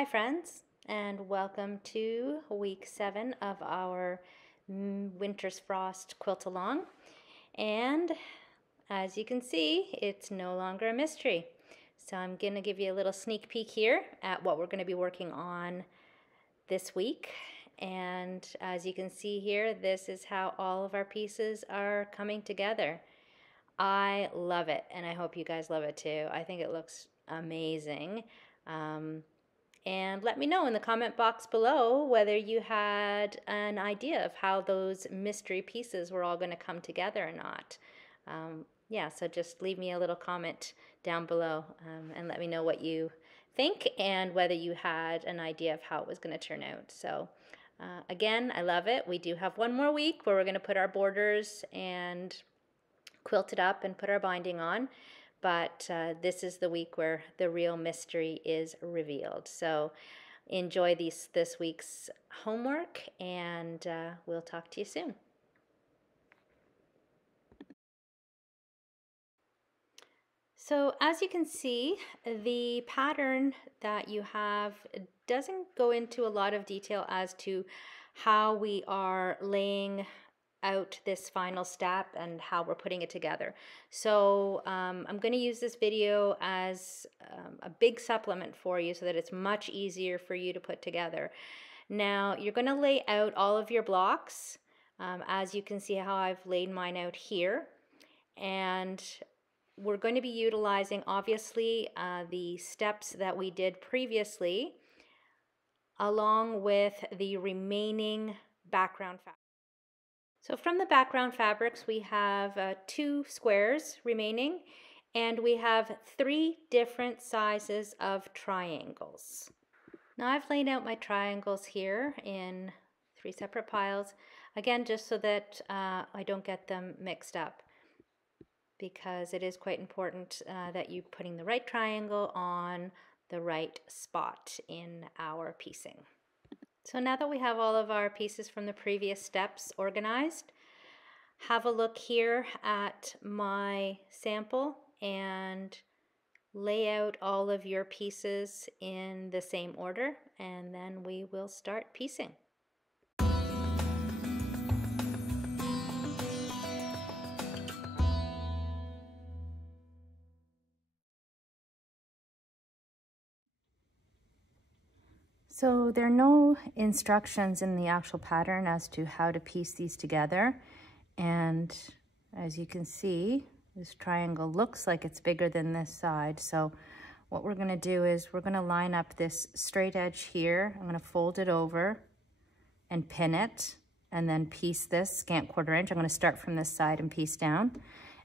Hi friends, and welcome to week 7 of our Winter's Frost quilt along. And as you can see, it's no longer a mystery. So I'm going to give you a little sneak peek here at what we're going to be working on this week. And as you can see here, this is how all of our pieces are coming together. I love it, and I hope you guys love it too. I think it looks amazing. And let me know in the comment box below whether you had an idea of how those mystery pieces were all going to come together or not. Yeah, so just leave me a little comment down below and let me know what you think and whether you had an idea of how it was going to turn out. So again, I love it. We do have one more week where we're going to put our borders and quilt it up and put our binding on. But this is the week where the real mystery is revealed. So enjoy this week's homework, and we'll talk to you soon. So as you can see, the pattern that you have doesn't go into a lot of detail as to how we are laying out this final step and how we're putting it together. So I'm going to use this video as a big supplement for you so that it's much easier for you to put together. Now you're going to lay out all of your blocks as you can see how I've laid mine out here, and we're going to be utilizing obviously the steps that we did previously along with the remaining background fabric. So from the background fabrics, we have 2 squares remaining, and we have 3 different sizes of triangles. Now I've laid out my triangles here in 3 separate piles, again just so that I don't get them mixed up, because it is quite important that you're putting the right triangle on the right spot in our piecing. So now that we have all of our pieces from the previous steps organized, have a look here at my sample and lay out all of your pieces in the same order, and then we will start piecing. So there are no instructions in the actual pattern as to how to piece these together, and as you can see, this triangle looks like it's bigger than this side. So what we're going to do is we're going to line up this straight edge here. I'm going to fold it over and pin it, and then piece this scant 1/4 inch. I'm going to start from this side and piece down,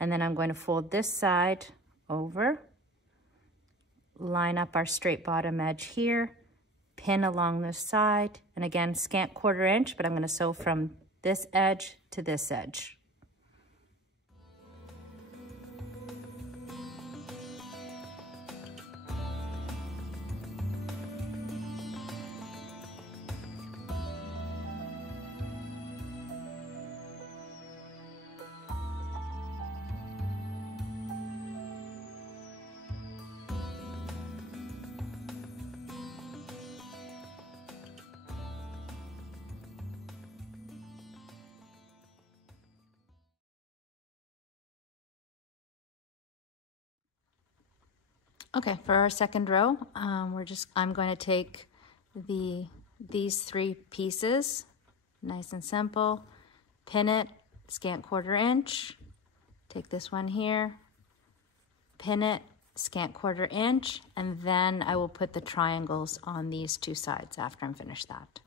and then I'm going to fold this side over, line up our straight bottom edge here, pin along this side, and again scant 1/4 inch, but I'm going to sew from this edge to this edge. Okay, for our second row, I'm going to take these 3 pieces, nice and simple, pin it, scant 1/4 inch, take this one here, pin it, scant 1/4 inch, and then I will put the triangles on these 2 sides after I'm finished that.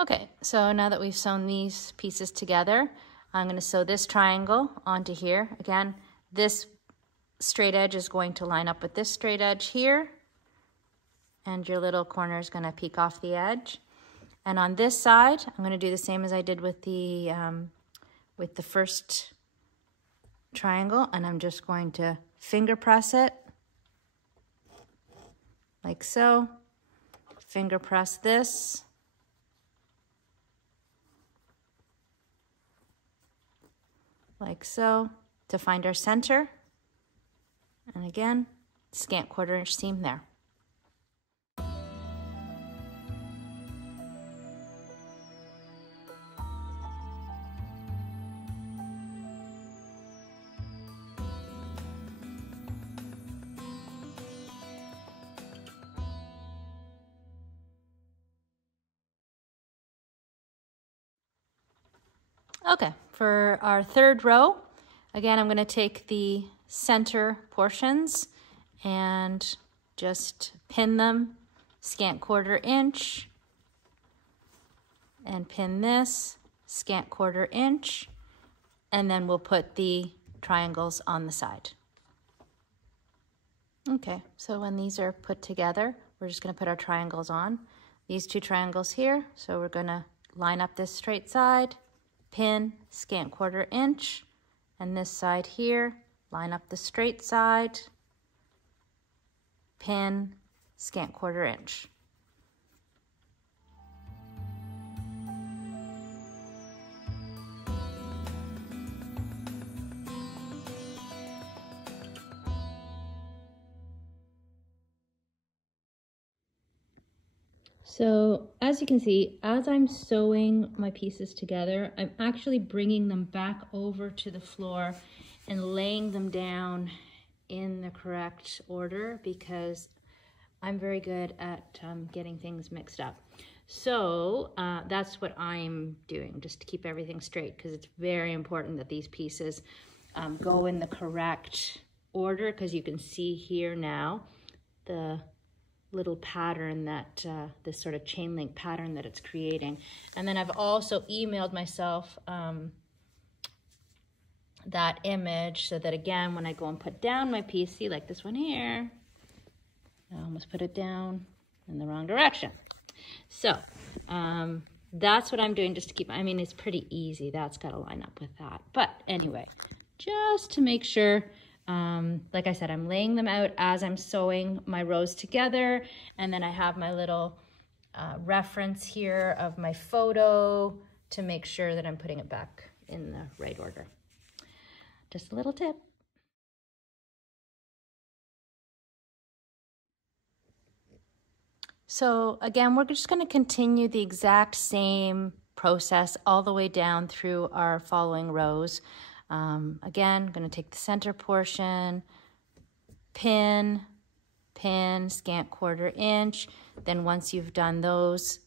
Okay, so now that we've sewn these pieces together, I'm going to sew this triangle onto here. Again, this straight edge is going to line up with this straight edge here, and your little corner is going to peek off the edge. And on this side, I'm going to do the same as I did with the first triangle, and I'm just going to finger press it like so. Finger press this. Like so, to find our center. And again, scant 1/4 inch seam there. Okay, for our 3rd row, again, I'm going to take the center portions and just pin them, scant 1/4 inch, and pin this, scant 1/4 inch, and then we'll put the triangles on the side. Okay, so when these are put together, we're just going to put our triangles on. These 2 triangles here, so we're going to line up this straight side, pin, scant 1/4 inch, and this side here, line up the straight side, pin, scant 1/4 inch. So as you can see, as I'm sewing my pieces together, I'm actually bringing them back over to the floor and laying them down in the correct order, because I'm very good at getting things mixed up. So that's what I'm doing, just to keep everything straight, because it's very important that these pieces go in the correct order, because you can see here now the little pattern that, this sort of chain link pattern that it's creating. And then I've also emailed myself that image, so that again, when I go and put down my piece, see, like this one here, I almost put it down in the wrong direction. So that's what I'm doing, just to keep, I mean, it's pretty easy. That's got to line up with that. But anyway, just to make sure, like I said, I'm laying them out as I'm sewing my rows together, and then I have my little reference here of my photo to make sure that I'm putting it back in the right order. Just a little tip. So again, we're just going to continue the exact same process all the way down through our following rows. Again, I'm going to take the center portion, pin, pin, scant 1/4 inch. Then once you've done those,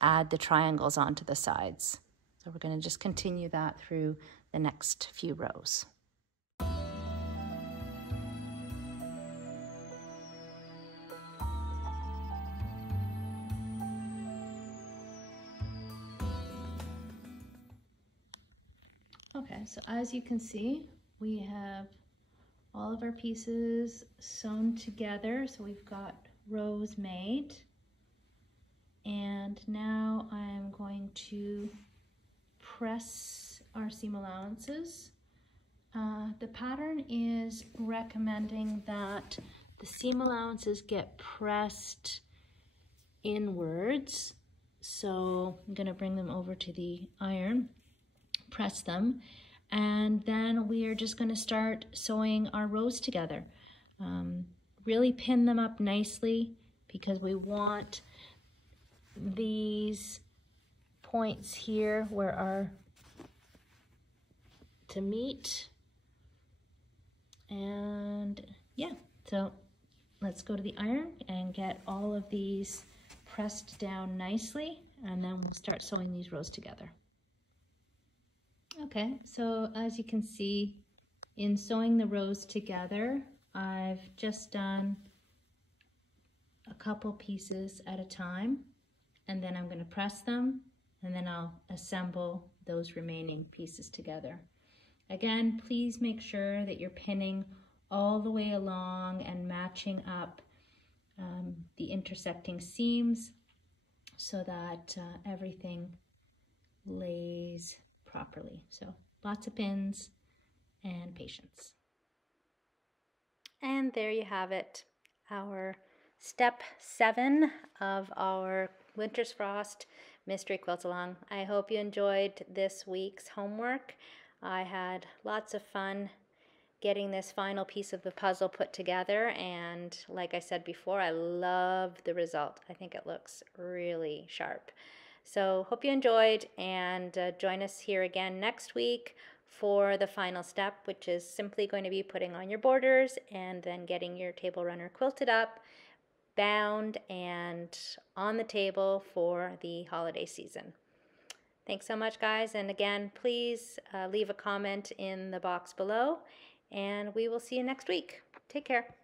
add the triangles onto the sides. So we're going to just continue that through the next few rows. Okay, so as you can see, we have all of our pieces sewn together. So we've got rows made. And now I'm going to press our seam allowances. The pattern is recommending that the seam allowances get pressed inwards. So I'm going to bring them over to the iron, press them, and then we are just going to start sewing our rows together. Really pin them up nicely, because we want these points here where are to meet. And yeah, so let's go to the iron and get all of these pressed down nicely, and then we'll start sewing these rows together. Okay, so as you can see, in sewing the rows together, I've just done a couple pieces at a time, and then I'm going to press them, and then I'll assemble those remaining pieces together. Again, please make sure that you're pinning all the way along and matching up the intersecting seams so that everything lays properly. So lots of pins and patience. And there you have it, our step 7 of our Winter's Frost mystery quilt along. I hope you enjoyed this week's homework. I had lots of fun getting this final piece of the puzzle put together, and like I said before, I love the result. I think it looks really sharp. So hope you enjoyed, and join us here again next week for the final step, which is simply going to be putting on your borders and then getting your table runner quilted up, bound, and on the table for the holiday season. Thanks so much, guys. And again, please leave a comment in the box below, and we will see you next week. Take care.